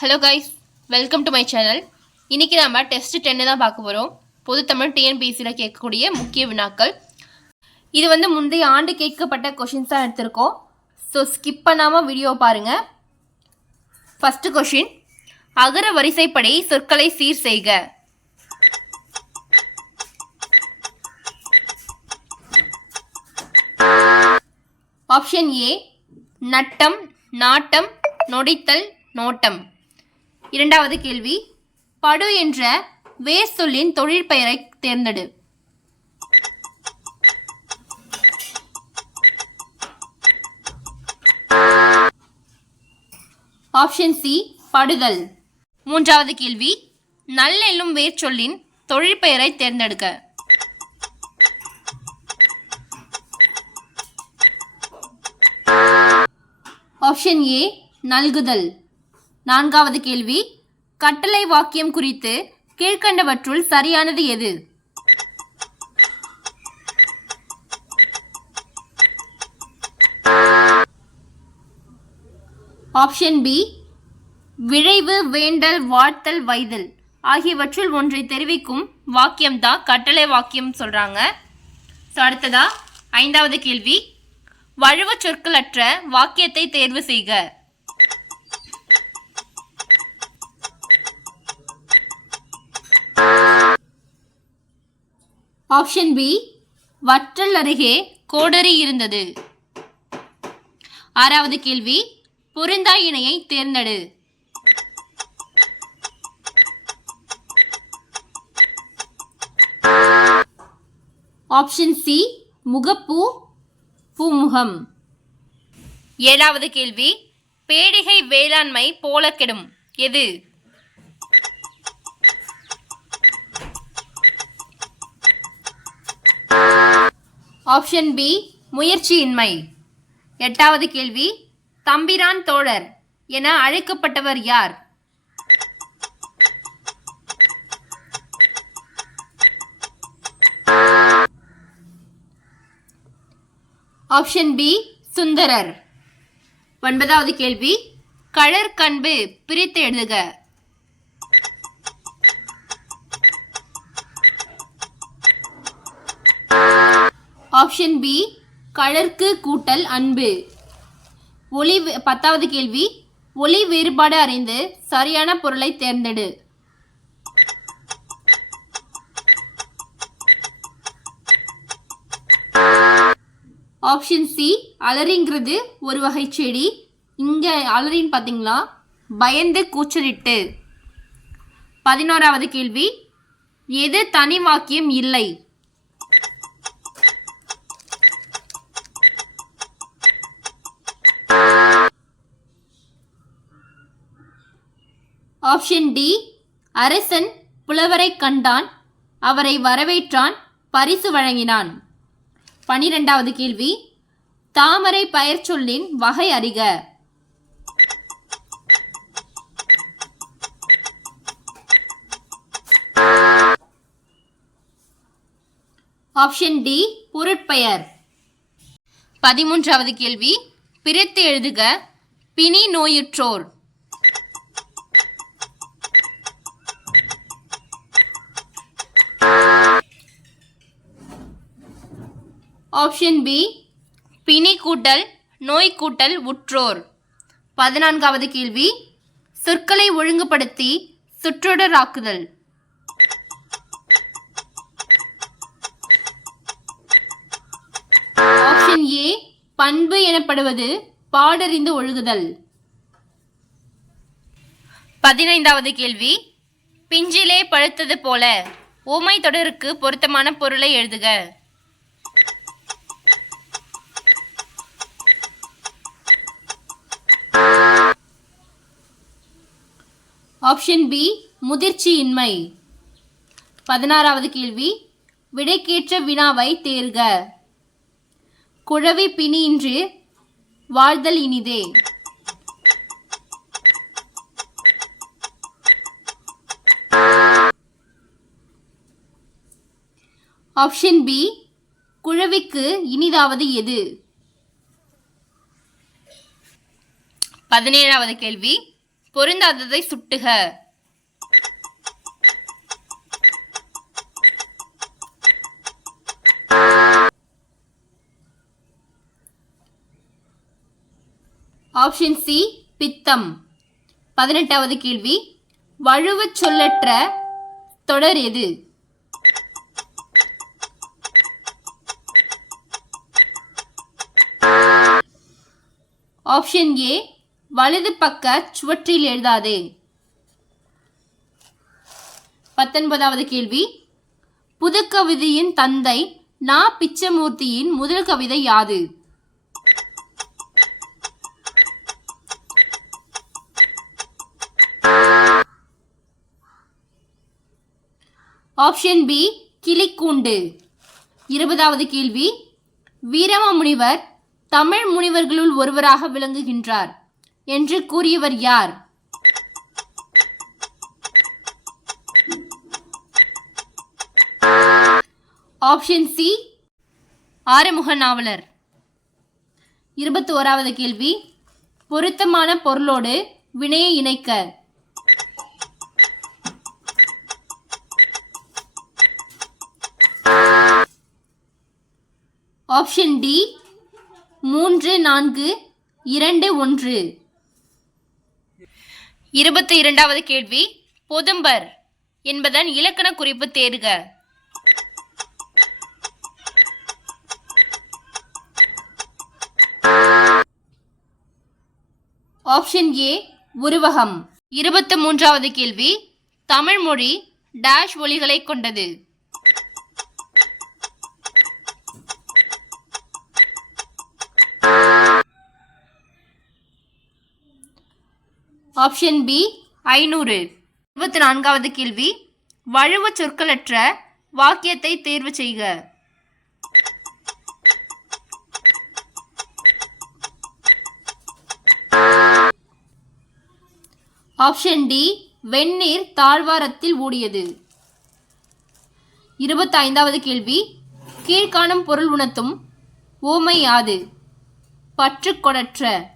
Hello guys welcome to my channel இன்றைக்கி நம்ம test டென்னு தான் பார்க்க போகிறோம் பொதுத்தமிழ் டிஎன்பிஎஸ்சியில் கேட்கக்கூடிய முக்கிய வினாக்கள். இது வந்து முந்தைய ஆண்டு கேட்கப்பட்ட கொஷின்ஸ் தான் எடுத்திருக்கோம். ஸோ ஸ்கிப் பண்ணாமல் வீடியோ பாருங்கள் ஃபஸ்ட்டு கொஷின் அகர வரிசைப்படி சொற்களை சீர் செய்க. ஆப்ஷன் ஏ நட்டம் நாட்டம் நொடித்தல் நோட்டம். இரண்டாவது கேள்வி. படு என்ற வேர் சொல்லின் தொழிற்பெயரை தேர்ந்தெடு. Option C படுதல். மூன்றாவது கேள்வி. நல் என்னும் வேர் சொல்லின் தொழிற்பெயரை தேர்ந்தெடுக்க. ஆப்ஷன் ஏ நல்குதல். நான்காவது கேள்வி. கட்டளை வாக்கியம் குறித்து கீழ்க்கண்டவற்றுள் சரியானது எது? Option B. விழைவு வேண்டல் வாழ்த்தல் வைதல் ஆகியவற்றுள் ஒன்றை தெரிவிக்கும் வாக்கியம் தான் கட்டளை வாக்கியம் சொல்றாங்க. ஸோ அடுத்ததா ஐந்தாவது கேள்வி. வழுவ சொற்களற்ற வாக்கியத்தை தேர்வு செய்க. ஆப்ஷன் பி வற்றல் அருகே கோடரி இருந்தது. ஆறாவது கேள்வி பொருந்தா இணையை தேர்ந்தெடு. Option C முகப்பூ பூமுகம். ஏழாவது கேள்வி பேடிகை வேளாண்மை போல கெடும். எது? ஆப்ஷன் பி முயற்சியின்மை. எட்டாவது கேள்வி தம்பிரான் தோழர் என அழைக்கப்பட்டவர் யார்? Option B Sundarar. ஒன்பதாவது கேள்வி கழற்கண்பு பிரித்து எழுதுக. ஆப்ஷன் பி கழற்கு கூட்டல் அன்பு. ஒளி பத்தாவது கேள்வி. ஒளி வேறுபாடு அறிந்து சரியான பொருளை தேர்ந்தெடு. ஆப்ஷன் சி அலறிங்கிறது ஒரு வகை செடி. இங்கே அலறின்னு பார்த்தீங்களா பயந்து கூச்சலிட்டு. பதினோராவது கேள்வி. எது தனி வாக்கியம் இல்லை? ஆப்ஷன் டி அரசன் புலவரை கண்டான் அவரை வரவேற்றான் பரிசு வழங்கினான். பனிரெண்டாவது கேள்வி தாமரை பெயர் சொல்லின் வகை அறிக. ஆப்ஷன் டி பொருட்பெயர். பதிமூன்றாவது கேள்வி பிரித்து எழுதுக பிணி நோயுற்றோர். ஆப்ஷன் பி பிணி கூட்டல் நோய் கூட்டல் உற்றோர். பதினான்காவது கேள்வி சொற்களை ஒழுங்குபடுத்தி சுற்றொடராக்குதல். ஆப்ஷன் ஏ பண்பு எனப்படுவது பாடறிந்து ஒழுகுதல். பதினைந்தாவது கேள்வி பிஞ்சிலே பழுத்தது போல ஓமை தொடருக்கு பொருத்தமான பொருளை எழுதுக. ஆப்ஷன் பி முதிர்ச்சியின்மை. பதினாறாவது கேள்வி விடைக்கேற்ற வினாவை தேர்க. குழவி பிணியின்றி வாழ்தல் இனிதே. ஆப்ஷன் பி குழவிக்கு இனிதாவது எது? பதினேழாவது கேள்வி பொருந்தாததை சுட்டுக. ஆப்ஷன் சி பித்தம். பதினெட்டாவது கேள்வி வழுவச் சொல்லற்ற தொடர் எது? ஆப்ஷன் ஏ வலது பக்க சுவற்றில் எழுதாதே. பத்தொன்பதாவது கேள்வி. புதுக்கவிதையின் தந்தை நா. பிச்சமூர்த்தியின் முதல் கவிதை யாது? ஆப்ஷன் பி கிளிக்கூண்டு. இருபதாவது கேள்வி. வீரம முனிவர் தமிழ் முனிவர்களுள் ஒருவராக விளங்குகின்றார். என்று கூறியவர் யார்? Option C Arumuga Navalar. இருபத்தி ஓராவது கேள்வி. பொருத்தமான பொருளோடு வினையை இணைக்க. ஆப்ஷன் டி மூன்று நான்கு இரண்டு ஒன்று. இருபத்தி இரண்டாவது கேள்வி பொதும்பர் என்பதன் இலக்கண குறிப்பு தேர்க. ஆப்ஷன் ஏ உருவகம். இருபத்தி மூன்றாவது கேள்வி தமிழ் மொழி டேஷ் ஒலிகளை கொண்டது. ஆப்ஷன் பி ஐநூறு. இருபத்தி நான்காவது கேள்வி. வழுவ சொற்களற்ற வாக்கியத்தை தேர்வு செய்க. ஆப்ஷன் டி வெந்நீர் தாழ்வாரத்தில் ஓடியது. இருபத்தி ஐந்தாவது கேள்வி. கீழ்காணும் பொருள் உணர்த்தும் ஓமை யாது? பற்றுக்கொடற்ற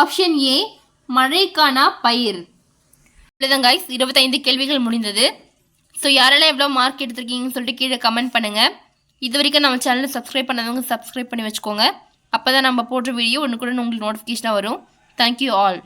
ஆப்ஷன் ஏ மழைக்கான பயிர். இவ்வளோதான் கைஸ் இருபத்தைந்து கேள்விகள் முடிந்தது. ஸோ யாரெல்லாம் எவ்வளோ மார்க் எடுத்திருக்கீங்கன்னு சொல்லிட்டு கீழே கமெண்ட் பண்ணுங்கள் இது வரைக்கும் நம்ம சேனலை சப்ஸ்கிரைப் பண்ணாதவங்க சப்ஸ்கிரைப் பண்ணி வச்சுக்கோங்க. அப்போ தான் நம்ம போடுற வீடியோ ஒன்று கூட உங்களுக்கு நோட்டிஃபிகேஷனாக வரும். Thank you all